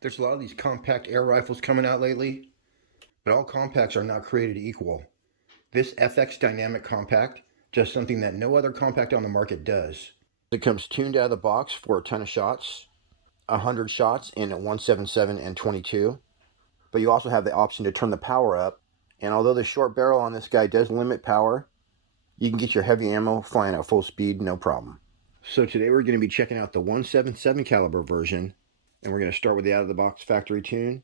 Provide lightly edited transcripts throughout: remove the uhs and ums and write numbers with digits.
There's a lot of these compact air rifles coming out lately, but all compacts are not created equal. This FX Dynamic Compact does something that no other compact on the market does. It comes tuned out of the box for a ton of shots, 100 shots in 177 and 22, but you also have the option to turn the power up, and although the short barrel on this guy does limit power, you can get your heavy ammo flying at full speed, no problem. So today we're going to be checking out the 177 caliber version, and we're going to start with the out-of-the-box factory tune.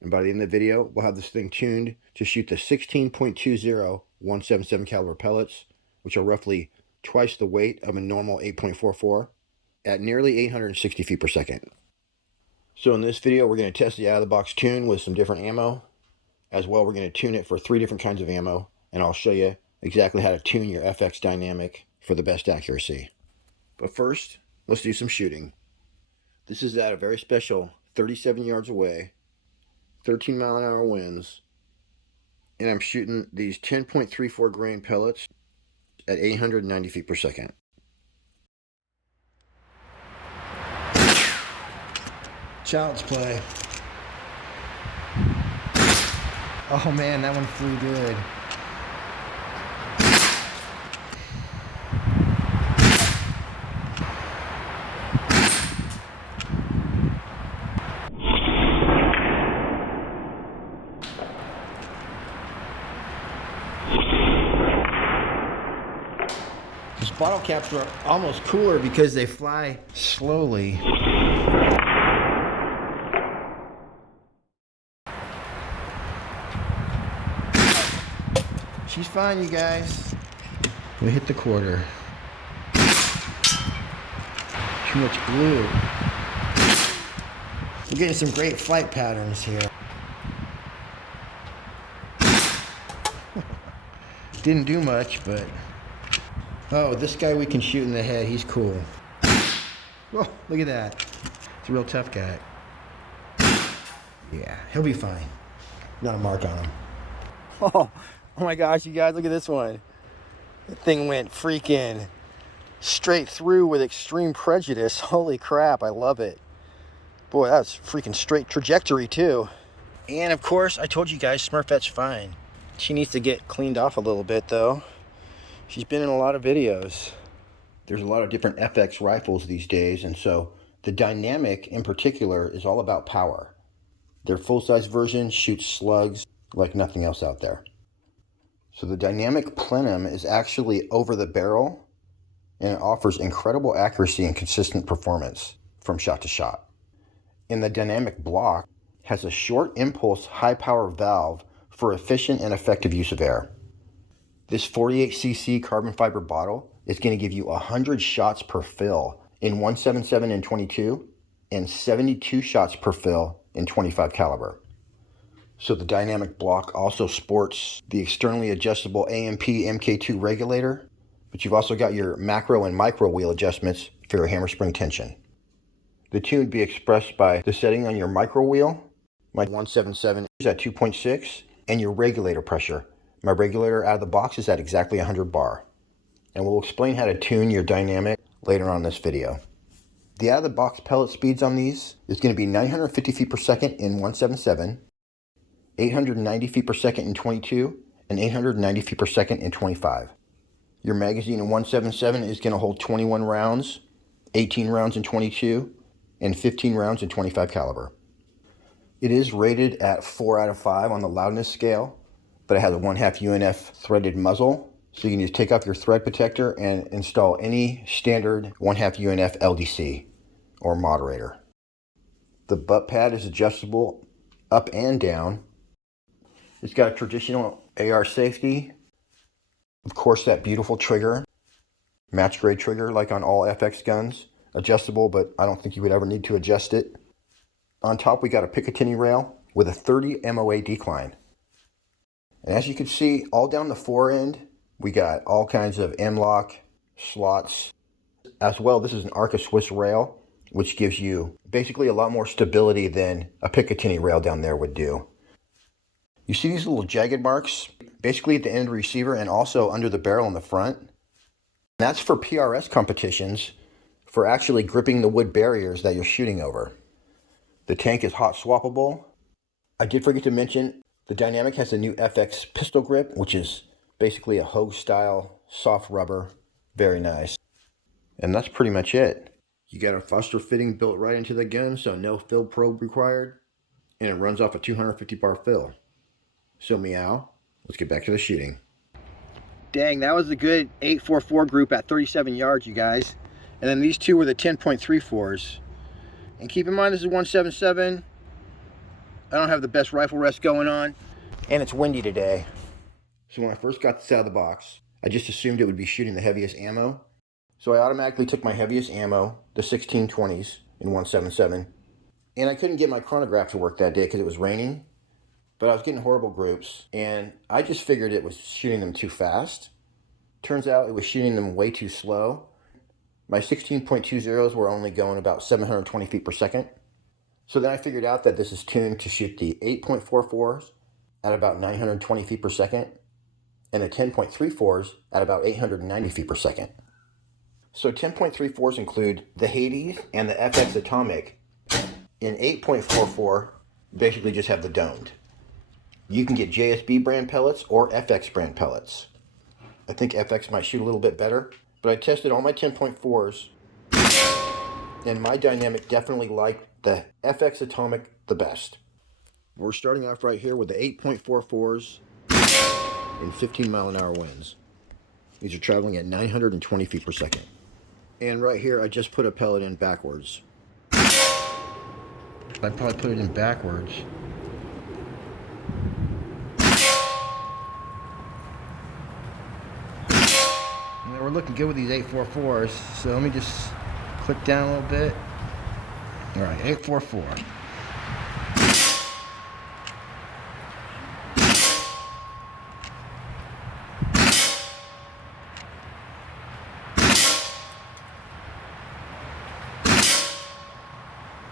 And by the end of the video, we'll have this thing tuned to shoot the 16.20 177 caliber pellets, which are roughly twice the weight of a normal 8.44 at nearly 860 feet per second. So in this video, we're going to test the out-of-the-box tune with some different ammo. As well, we're going to tune it for 3 different kinds of ammo, and I'll show you exactly how to tune your FX Dynamic for the best accuracy. But first, let's do some shooting. This is at a very special 37 yards away, 13-mile-an-hour winds, and I'm shooting these 10.34 grain pellets at 890 feet per second. Child's play. Oh man, that one flew good. These bottle caps are almost cooler because they fly slowly. She's fine, you guys. We hit the quarter. Too much glue. We're getting some great flight patterns here. Didn't do much, but... Oh, this guy we can shoot in the head. He's cool. Whoa, look at that. He's a real tough guy. Yeah, he'll be fine. Not a mark on him. Oh my gosh, you guys, look at this one. That thing went freaking straight through with extreme prejudice. Holy crap, I love it. Boy, that's freaking straight trajectory too. And of course, I told you guys Smurfette's fine. She needs to get cleaned off a little bit though. She's been in a lot of videos. There's a lot of different FX rifles these days, and so the Dynamic in particular is all about power. Their full-size version shoots slugs like nothing else out there. So the Dynamic Plenum is actually over the barrel, and it offers incredible accuracy and consistent performance from shot to shot. And the Dynamic Block has a short impulse high power valve for efficient and effective use of air. This 48cc carbon fiber bottle is going to give you 100 shots per fill in 177 and 22 and 72 shots per fill in 25 caliber. So the Dynamic Block also sports the externally adjustable AMP MK2 regulator, but you've also got your macro and micro wheel adjustments for your hammer spring tension. The tune would be expressed by the setting on your micro wheel, my 177 is at 2.6, and your regulator pressure. My regulator out of the box is at exactly 100 bar. And we'll explain how to tune your Dynamic later on in this video. The out of the box pellet speeds on these is going to be 950 feet per second in 177, 890 feet per second in 22, and 890 feet per second in 25. Your magazine in 177 is going to hold 21 rounds, 18 rounds in 22, and 15 rounds in 25 caliber. It is rated at 4 out of 5 on the loudness scale, but it has a 1/2 UNF threaded muzzle, so you can just take off your thread protector and install any standard 1/2 UNF LDC or moderator. The butt pad is adjustable up and down. It's got a traditional AR safety. Of course, that beautiful trigger, match grade trigger like on all FX guns. Adjustable, but I don't think you would ever need to adjust it. On top, we got a Picatinny rail with a 30 MOA decline. And as you can see, all down the fore end, we got all kinds of M-lock slots. As well, this is an Arca Swiss rail, which gives you basically a lot more stability than a Picatinny rail down there would do. You see these little jagged marks, basically at the end of the receiver and also under the barrel in the front. That's for PRS competitions, for actually gripping the wood barriers that you're shooting over. The tank is hot swappable. I did forget to mention the Dynamic has a new FX pistol grip, which is basically a hose style, soft rubber. Very nice. And that's pretty much it. You got a Foster fitting built right into the gun, so no fill probe required. And it runs off a 250 bar fill. So meow, let's get back to the shooting. Dang, that was a good 844 group at 37 yards, you guys. And then these two were the 10.34s. And keep in mind, this is 177. I don't have the best rifle rest going on. And it's windy today. So when I first got this out of the box, I just assumed it would be shooting the heaviest ammo. So I automatically took my heaviest ammo, the 1620s in 177. And I couldn't get my chronograph to work that day because it was raining. But I was getting horrible groups, and I just figured it was shooting them too fast. Turns out it was shooting them way too slow. My 16.20s were only going about 720 feet per second. So then I figured out that this is tuned to shoot the 8.44s at about 920 feet per second, and the 10.34s at about 890 feet per second. So 10.34s include the Hades and the FX Atomic. In 8.44, basically just have the domed. You can get JSB brand pellets or FX brand pellets. I think FX might shoot a little bit better, but I tested all my 10.4s, and my Dynamic definitely liked the FX Atomic the best. We're starting off right here with the 8.44s and 15 mile an hour winds. These are traveling at 920 feet per second. And right here, I just put a pellet in backwards. I'd probably put it in backwards. And we're looking good with these 8.44s, so let me just click down a little bit. All right, 8.44.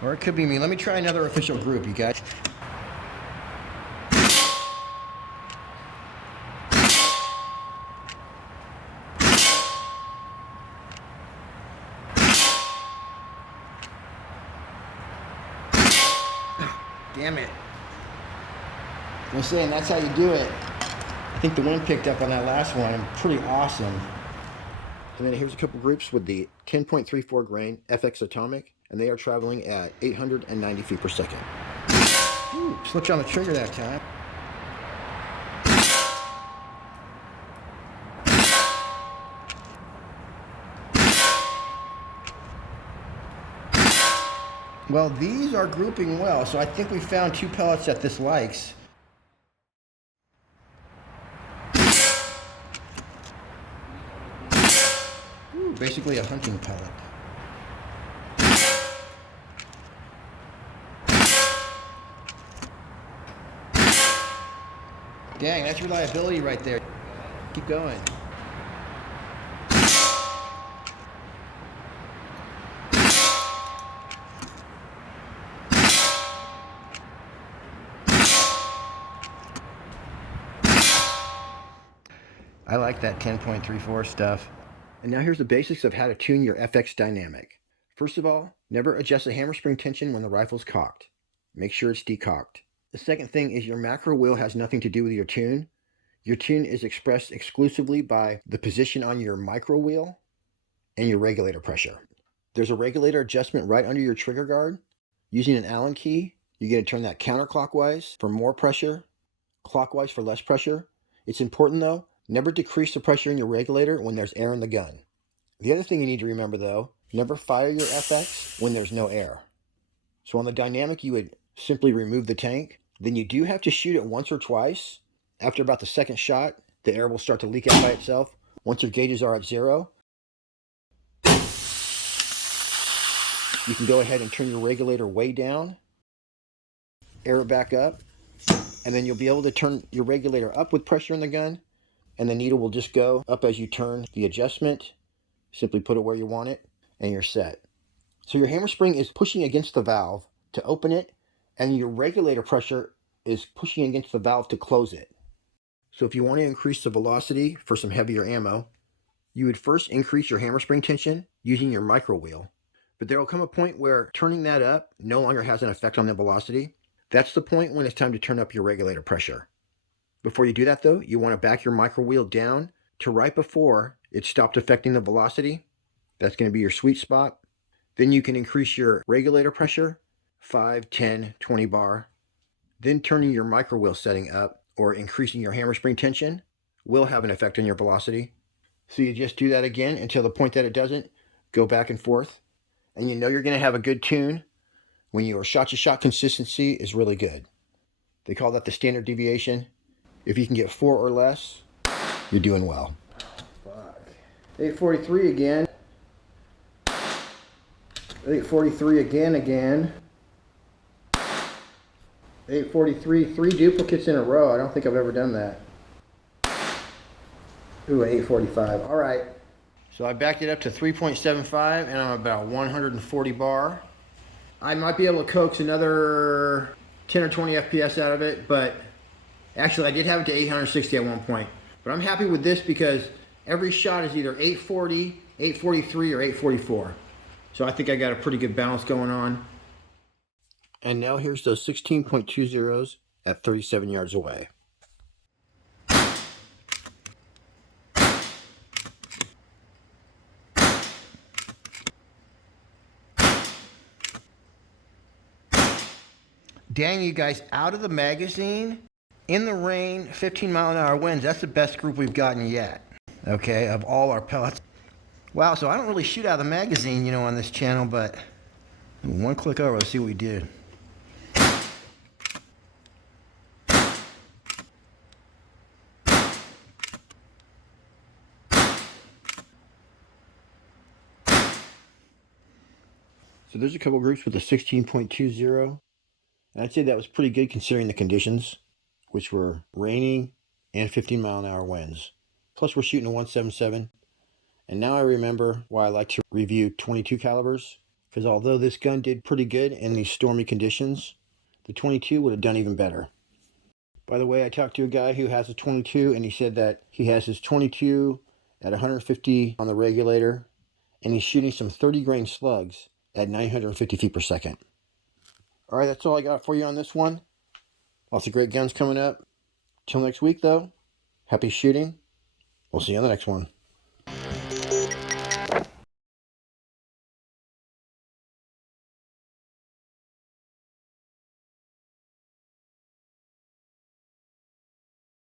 Or it could be me. Let me try another official group, you guys. Damn it. I'm saying that's how you do it. I think the wind picked up on that last one. Pretty awesome. And then here's a couple groups with the 10.34 grain FX Atomic, and they are traveling at 890 feet per second. Ooh, slipped on the trigger that time. Well, these are grouping well, so I think we found two pellets that this likes. Ooh, basically a hunting pellet. Dang, that's reliability right there. Keep going. I like that 10.34 stuff. And now here's the basics of how to tune your FX Dynamic. First of all, never adjust the hammer spring tension when the rifle's cocked. Make sure it's decocked. The second thing is your macro wheel has nothing to do with your tune. Your tune is expressed exclusively by the position on your micro wheel and your regulator pressure. There's a regulator adjustment right under your trigger guard. Using an Allen key, you get to turn that counterclockwise for more pressure, clockwise for less pressure. It's important though, never decrease the pressure in your regulator when there's air in the gun. The other thing you need to remember though, never fire your FX when there's no air. So on the Dynamic, you would simply remove the tank. Then you do have to shoot it once or twice. After about the second shot, the air will start to leak out by itself. Once your gauges are at 0, you can go ahead and turn your regulator way down, air it back up, and then you'll be able to turn your regulator up with pressure in the gun, and the needle will just go up as you turn the adjustment. Simply put it where you want it, and you're set. So your hammer spring is pushing against the valve to open it, and your regulator pressure is pushing against the valve to close it. So if you want to increase the velocity for some heavier ammo, you would first increase your hammer spring tension using your micro wheel. But there will come a point where turning that up no longer has an effect on the velocity. That's the point when it's time to turn up your regulator pressure. Before you do that though, you want to back your micro wheel down to right before it stopped affecting the velocity. That's going to be your sweet spot. Then you can increase your regulator pressure, 5, 10, 20 bar. Then turning your micro wheel setting up or increasing your hammer spring tension will have an effect on your velocity. So you just do that again until the point that it doesn't. Go back and forth. And you know you're going to have a good tune when your shot-to-shot consistency is really good. They call that the standard deviation. If you can get 4 or less, you're doing well. Fuck. 843 again. 843 again. 843, 3 duplicates in a row. I don't think I've ever done that. Ooh, 845. All right. So I backed it up to 3.75 and I'm about 140 bar. I might be able to coax another 10 or 20 FPS out of it, but actually I did have it to 860 at one point. But I'm happy with this because every shot is either 840, 843, or 844. So I think I got a pretty good balance going on. And now here's those 16.20s at 37 yards away. Dang, you guys, out of the magazine, in the rain, 15-mile-an-hour winds. That's the best group we've gotten yet, okay, of all our pellets. Wow, so I don't really shoot out of the magazine, you know, on this channel, but one click over, let's see what we did. So there's a couple groups with a 16.20. And I'd say that was pretty good considering the conditions, which were raining and 15-mile-an-hour winds. Plus we're shooting a 177. And now I remember why I like to review 22 calibers, because although this gun did pretty good in these stormy conditions, the 22 would have done even better. By the way, I talked to a guy who has a 22 and he said that he has his 22 at 150 on the regulator and he's shooting some 30 grain slugs at 950 feet per second. All right, that's all I got for you on this one. Lots of great guns coming up. Till next week, though, happy shooting. We'll see you on the next one.